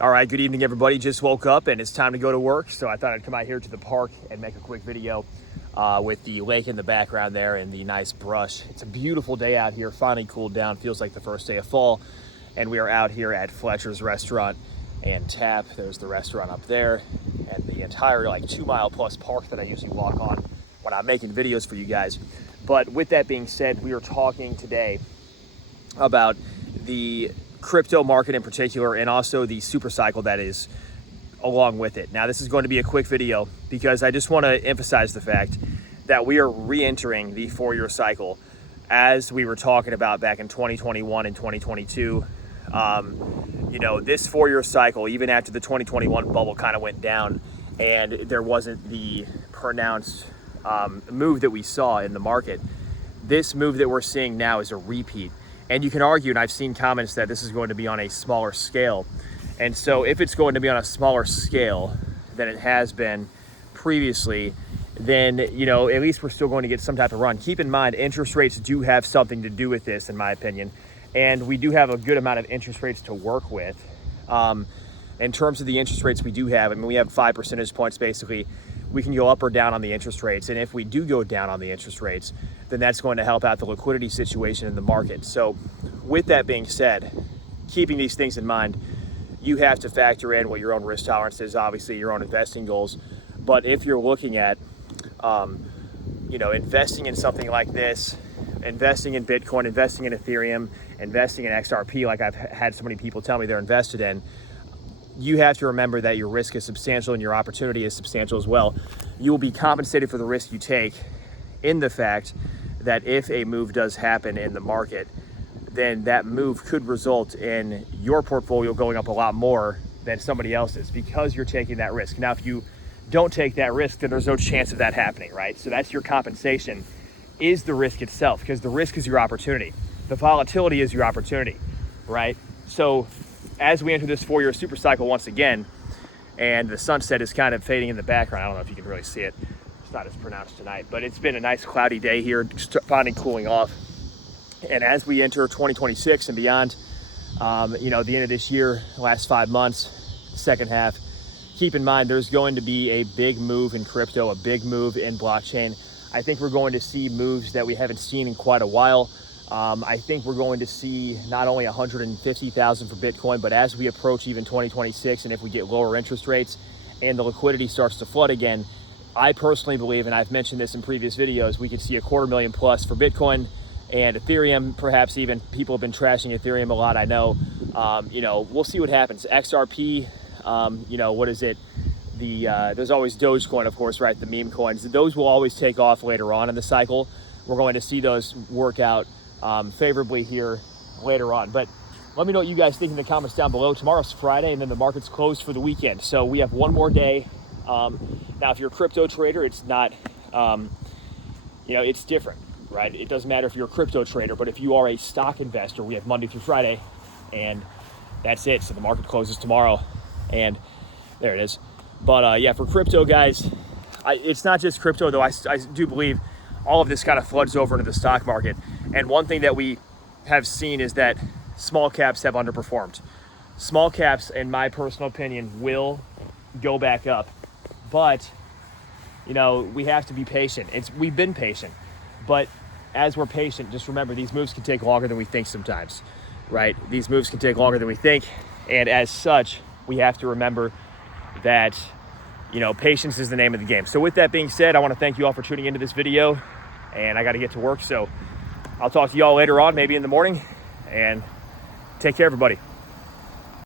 All right, good evening, everybody. Just woke up and it's time to go to work. So I thought I'd come out here to the park and make a quick video with the lake in the background there and the nice brush. It's a beautiful day out here, finally cooled down. Feels like the first day of fall. And we are out here at Fletcher's Restaurant and Tap. There's the restaurant up there and the entire 2 mile plus park that I usually walk on when I'm making videos for you guys. But with that being said, we are talking today about the crypto market in particular, and also the super cycle that is along with it. Now, this is going to be a quick video because I just want to emphasize the fact that we are re-entering the 4-year cycle as we were talking about back in 2021 and 2022. This 4-year cycle, even after the 2021 bubble kind of went down and there wasn't the pronounced move that we saw in the market, this move that we're seeing now is a repeat. And you can argue, and I've seen comments that this is going to be on a smaller scale. And so if it's going to be on a smaller scale than it has been previously, then, at least we're still going to get some type of run. Keep in mind, interest rates do have something to do with this, in my opinion. And we do have a good amount of interest rates to work with. In terms of the interest rates we do have, we have 5 percentage points basically. We can go up or down on the interest rates. And if we do go down on the interest rates, then that's going to help out the liquidity situation in the market. So with that being said, keeping these things in mind, you have to factor in what your own risk tolerance is, obviously your own investing goals. But if you're looking at, investing in something like this, investing in Bitcoin, investing in Ethereum, investing in XRP, like I've had so many people tell me they're invested in, you have to remember that your risk is substantial and your opportunity is substantial as well. You will be compensated for the risk you take in the fact that if a move does happen in the market, then that move could result in your portfolio going up a lot more than somebody else's because you're taking that risk. Now, if you don't take that risk, then there's no chance of that happening, right? So that's your compensation, is the risk itself, because the risk is your opportunity. The volatility is your opportunity, right? So as we enter this 4-year super cycle once again, and the sunset is kind of fading in the background, I don't know if you can really see it. It's not as pronounced tonight, but it's been a nice cloudy day here, finally cooling off. And as we enter 2026 and beyond, the end of this year, last 5 months, second half, keep in mind there's going to be a big move in crypto, a big move in blockchain. I think we're going to see moves that we haven't seen in quite a while. I think we're going to see not only 150,000 for Bitcoin, but as we approach even 2026, and if we get lower interest rates and the liquidity starts to flood again, I personally believe, and I've mentioned this in previous videos, we could see 250,000 plus for Bitcoin and Ethereum. Perhaps even people have been trashing Ethereum a lot, I know. We'll see what happens. XRP, what is it? There's always Dogecoin, of course, right? The meme coins. Those will always take off later on in the cycle. We're going to see those work out favorably here later on. But let me know what you guys think in the comments down below. Tomorrow's Friday, and then the market's closed for the weekend. So we have one more day. Now, if you're a crypto trader, it's not, it's different, right? It doesn't matter if you're a crypto trader, but if you are a stock investor, we have Monday through Friday, and that's it. So the market closes tomorrow, and there it is. But for crypto guys, it's not just crypto though. I do believe all of this kind of floods over into the stock market. And one thing that we have seen is that small caps have underperformed. Small caps, in my personal opinion, will go back up. But, we have to be patient. We've been patient. But as we're patient, just remember, these moves can take longer than we think sometimes, right? These moves can take longer than we think. And as such, we have to remember that, patience is the name of the game. So with that being said, I want to thank you all for tuning into this video, and I got to get to work. So I'll talk to you all later on, maybe in the morning, and take care, everybody.